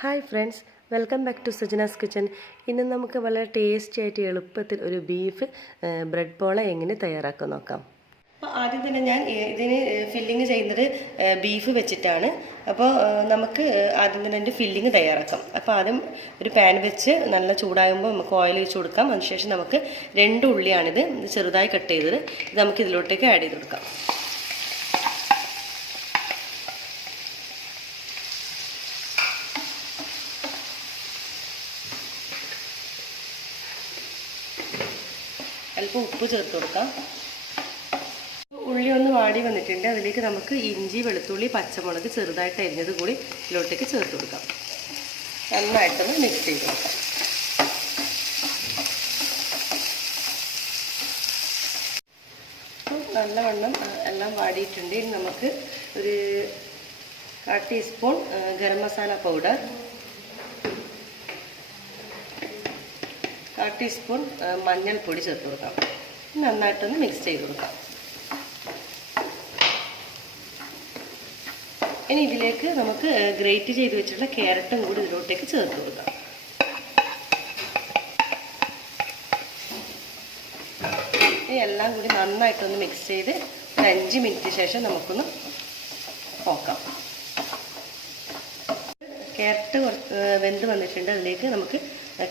Hi friends, welcome back to Sajana's kitchen. ഇന്ന് നമുക്ക് വളരെ ടേസ്റ്റി ആയിട്ട് എളുപ്പത്തിൽ ഒരു ബീഫ് ബ്രെഡ് പോള എങ്ങനെ തയ്യാറാക്കാൻ നോക്കാം. അപ്പോൾ ആദ്യം തന്നെ ഞാൻ ഇതിന് ഫില്ലിങ് ചെയ്യുന്നത് ബീഫ് വെച്ചിട്ടാണ്. അപ്പോൾ നമുക്ക് ആദ്യം തന്നെ എൻ്റെ ഫില്ലിങ് തയ്യാറാക്കാം. അപ്പോൾ ആദ്യം ഒരു പാൻ വെച്ച് നല്ല ചൂടാകുമ്പോൾ നമുക്ക് ഓയിൽ ഒഴിച്ച് കൊടുക്കാം. അതിനുശേഷം നമുക്ക് 2 ഉള്ളിയാണിത് ചെറുതായി കട്ട് ചെയ്തത്. ഇത് നമുക്ക് ഇതിലോട്ടേക്ക് ആഡ് ചെയ്ത് കൊടുക്കാം. അല്പം ഉപ്പ് ചേർത്ത് കൊടുക്കാം. ഉള്ളി ഒന്ന് വാടി വന്നിട്ടുണ്ട്. അതിലേക്ക് നമുക്ക് ഇഞ്ചി, വെളുത്തുള്ളി, പച്ചമുളക് ചെറുതായിട്ട് അരിഞ്ഞത് കൂടി ഇതിലോട്ടേക്ക് ചേർത്ത് കൊടുക്കാം. നന്നായിട്ടൊന്ന് മിക്സ് ചെയ്ത് കൊടുക്കാം. നല്ലവണ്ണം എല്ലാം വാടിയിട്ടുണ്ട്. ഇനി നമുക്ക് ഒരു 1/4 teaspoon garam masala powder, 1/4 teaspoon മഞ്ഞൾപ്പൊടി ചേർത്ത് കൊടുക്കാം. നന്നായിട്ടൊന്ന് മിക്സ് ചെയ്ത് കൊടുക്കാം. ഇനി ഇതിലേക്ക് നമുക്ക് ഗ്രേറ്റ് ചെയ്ത് വെച്ചിട്ടുള്ള ക്യാരറ്റും കൂടി ഇതിലോട്ടേക്ക് ചേർത്ത് കൊടുക്കാം. ഇനി എല്ലാം കൂടി നന്നായിട്ടൊന്ന് മിക്സ് ചെയ്ത് ഒരു 5 മിനിറ്റ് ശേഷം നമുക്കൊന്ന് നോക്കാം. ക്യാരറ്റ് വെന്ത് വന്നിട്ടുണ്ട്. അതിലേക്ക് നമുക്ക്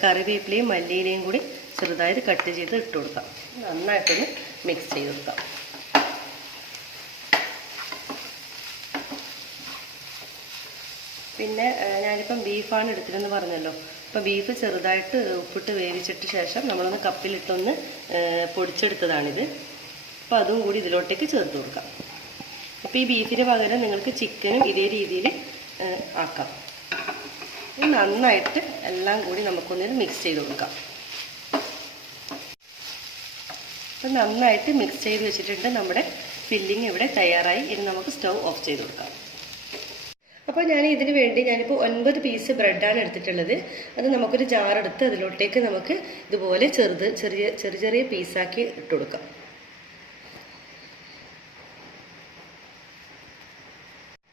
കറിവേപ്പിലയും മല്ലിയിലയും കൂടി ചെറുതായിട്ട് കട്ട് ചെയ്ത് ഇട്ട് കൊടുക്കാം. നന്നായിട്ടൊന്ന് മിക്സ് ചെയ്ത് കൊടുക്കാം. പിന്നെ ഞാനിപ്പം ബീഫാണ് എടുത്തിരുന്ന് പറഞ്ഞല്ലോ. അപ്പോൾ ബീഫ് ചെറുതായിട്ട് ഉപ്പിട്ട് വേവിച്ചിട്ട് ശേഷം നമ്മളൊന്ന് കപ്പിലിട്ടൊന്ന് പൊടിച്ചെടുത്തതാണിത്. അപ്പോൾ അതും കൂടി ഇതിലോട്ടേക്ക് ചേർത്ത് കൊടുക്കാം. അപ്പോൾ ഈ ബീഫിന് പകരം നിങ്ങൾക്ക് ചിക്കനും ഇതേ രീതിയിൽ ആക്കാം. നന്നായിട്ട് എല്ലാം കൂടി നമുക്കൊന്നിന് മിക്സ് ചെയ്ത് കൊടുക്കാം. അപ്പം നന്നായിട്ട് മിക്സ് ചെയ്ത് വെച്ചിട്ടുണ്ട്. നമ്മുടെ ഫില്ലിങ് ഇവിടെ തയ്യാറായി. ഇനി നമുക്ക് സ്റ്റൗ ഓഫ് ചെയ്ത് കൊടുക്കാം. അപ്പോൾ ഞാൻ ഇതിന് വേണ്ടി ഞാനിപ്പോൾ 9 പീസ് ബ്രെഡാണ് എടുത്തിട്ടുള്ളത്. അത് നമുക്കൊരു ജാറെടുത്ത് അതിലോട്ടേക്ക് നമുക്ക് ഇതുപോലെ ചെറിയ പീസാക്കി ഇട്ട് കൊടുക്കാം.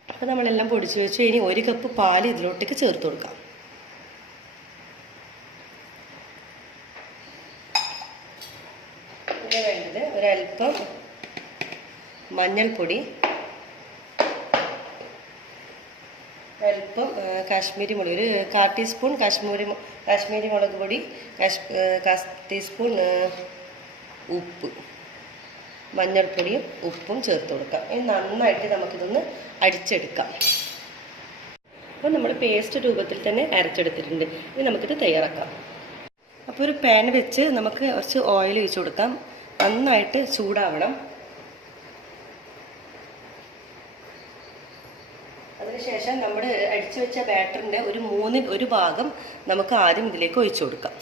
അപ്പോൾ നമ്മളെല്ലാം പൊടിച്ച് വെച്ച് ഇനി 1 കപ്പ് പാൽ ഇതിലോട്ടേക്ക് ചേർത്ത് കൊടുക്കാം. പിന്നെ വേണ്ടത് ഒരൽപ്പം മഞ്ഞൾപ്പൊടി, അല്പം കാശ്മീരി മുളക്, ഒരു 1/4 ടീസ്പൂൺ കാശ്മീരി മുളക് പൊടി, 1 ടീസ്പൂൺ ഉപ്പ്, മഞ്ഞൾപ്പൊടിയും ഉപ്പും ചേർത്ത് കൊടുക്കാം. ഇനി നന്നായിട്ട് നമുക്കിതൊന്ന് അടിച്ചെടുക്കാം. അപ്പോൾ നമ്മൾ പേസ്റ്റ് രൂപത്തിൽ തന്നെ അരച്ചെടുത്തിട്ടുണ്ട്. ഇനി നമുക്കിത് തയ്യാറാക്കാം. അപ്പോൾ ഒരു പാൻ വെച്ച് നമുക്ക് കുറച്ച് ഓയിൽ ഒഴിച്ച് കൊടുക്കാം. നന്നായിട്ട് ചൂടാവണം. അതിനുശേഷം നമ്മൾ അടിച്ചു വെച്ച ബാറ്ററിൻ്റെ ഒരു 1/3 ഭാഗം നമുക്ക് ആദ്യം ഇതിലേക്ക് ഒഴിച്ചു കൊടുക്കാം.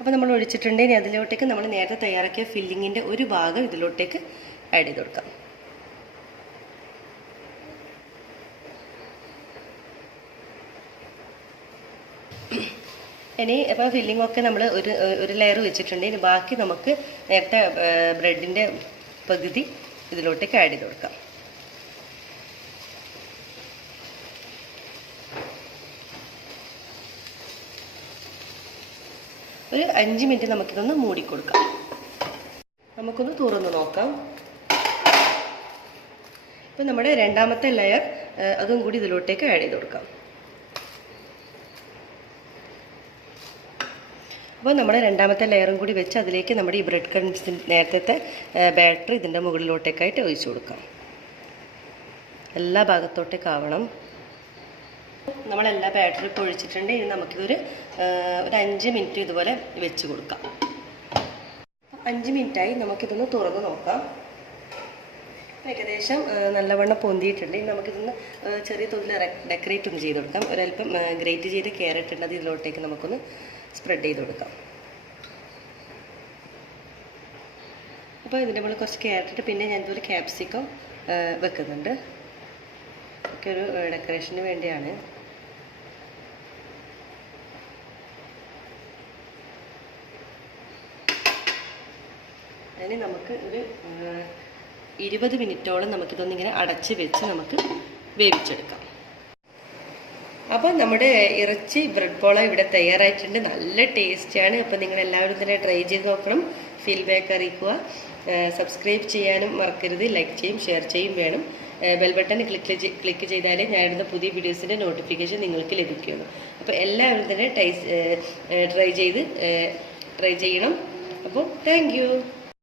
അപ്പോൾ നമ്മൾ ഒഴിച്ചിട്ടുണ്ടെങ്കിൽ അതിലോട്ടേക്ക് നമ്മൾ നേരത്തെ തയ്യാറാക്കിയ ഫില്ലിങ്ങിൻ്റെ ഒരു ഭാഗം ഇതിലോട്ടേക്ക് ആഡ് ചെയ്ത് കൊടുക്കാം. ഇനി അപ്പോൾ ഫില്ലിങ്ങൊക്കെ നമ്മൾ ഒരു ലെയർ വെച്ചിട്ടുണ്ട്. ഇനി ബാക്കി നമുക്ക് നേരത്തെ ബ്രെഡിൻ്റെ പകുതി ഇതിലോട്ടേക്ക് ആഡ് ചെയ്ത് കൊടുക്കാം. ഒരു 5 മിനിറ്റ് നമുക്കിതൊന്ന് മൂടിക്കൊടുക്കാം. നമുക്കൊന്ന് തുറന്ന് നോക്കാം. ഇപ്പം നമ്മുടെ രണ്ടാമത്തെ ലെയർ അതും കൂടി ഇതിലോട്ടേക്ക് ആഡ് ചെയ്ത് കൊടുക്കാം. അപ്പോൾ നമ്മുടെ രണ്ടാമത്തെ ലെയറും കൂടി വെച്ച് അതിലേക്ക് നമ്മുടെ ഈ ബ്രെഡ് ക്രംസിൻ്റെ നേരത്തെ ബാറ്റർ ഇതിൻ്റെ മുകളിലോട്ടേക്കായിട്ട് ഒഴിച്ചു കൊടുക്കാം. എല്ലാ ഭാഗത്തോട്ടേക്കാവണം. നമ്മളെല്ലാ ബാറ്ററും ഇപ്പോൾ ഒഴിച്ചിട്ടുണ്ട്. ഇനി നമുക്കിതൊരു 5 മിനിറ്റ് ഇതുപോലെ വെച്ച് കൊടുക്കാം. 5 മിനിറ്റായി. നമുക്കിതൊന്ന് തുറന്ന് നോക്കാം. ഏകദേശം നല്ലവണ്ണം പൊന്തിയിട്ടുണ്ട്. ഇനി നമുക്കിതൊന്ന് ചെറിയ തോതിൽ ഡെക്കറേറ്റ് ഒന്ന് ചെയ്ത് കൊടുക്കാം. ഒരല്പം ഗ്രേറ്റ് ചെയ്ത ക്യാരറ്റ് ഉണ്ട്, അത് ഇതിലോട്ടേക്ക് നമുക്കൊന്ന് സ്പ്രെഡ് ചെയ്ത് കൊടുക്കാം. അപ്പോൾ ഇതിൻ്റെ മുകളിൽ കുറച്ച് ക്യാരറ്റ്, പിന്നെ ഞാൻ ഇതുപോലെ ക്യാപ്സിക്കം വെക്കുന്നുണ്ട്. ഒക്കെ ഒരു ഡെക്കറേഷന് വേണ്ടിയാണ്. അതിന് നമുക്ക് ഒരു 20 മിനിറ്റോളം നമുക്കിതൊന്നിങ്ങനെ അടച്ച് വെച്ച് നമുക്ക് വേവിച്ചെടുക്കാം. അപ്പോൾ നമ്മുടെ ഇറച്ചി ബ്രെഡ് പോള ഇവിടെ തയ്യാറായിട്ടുണ്ട്. നല്ല ടേസ്റ്റിയാണ്. അപ്പോൾ നിങ്ങളെല്ലാവരും തന്നെ ട്രൈ ചെയ്ത് നോക്കണം. ഫീഡ്ബാക്ക് അറിയിക്കുക. സബ്സ്ക്രൈബ് ചെയ്യാനും മറക്കരുത്. ലൈക്ക് ചെയ്യും ഷെയർ ചെയ്യും വേണം. ബെൽ ബട്ടൺ ക്ലിക്ക് ചെയ്താലേ ഞാനിടുന്ന പുതിയ വീഡിയോസിൻ്റെ നോട്ടിഫിക്കേഷൻ നിങ്ങൾക്ക് ലഭിക്കുകയുള്ളൂ. അപ്പോൾ എല്ലാവരും തന്നെ ട്രൈ ചെയ്യണം. അപ്പോൾ താങ്ക് യു.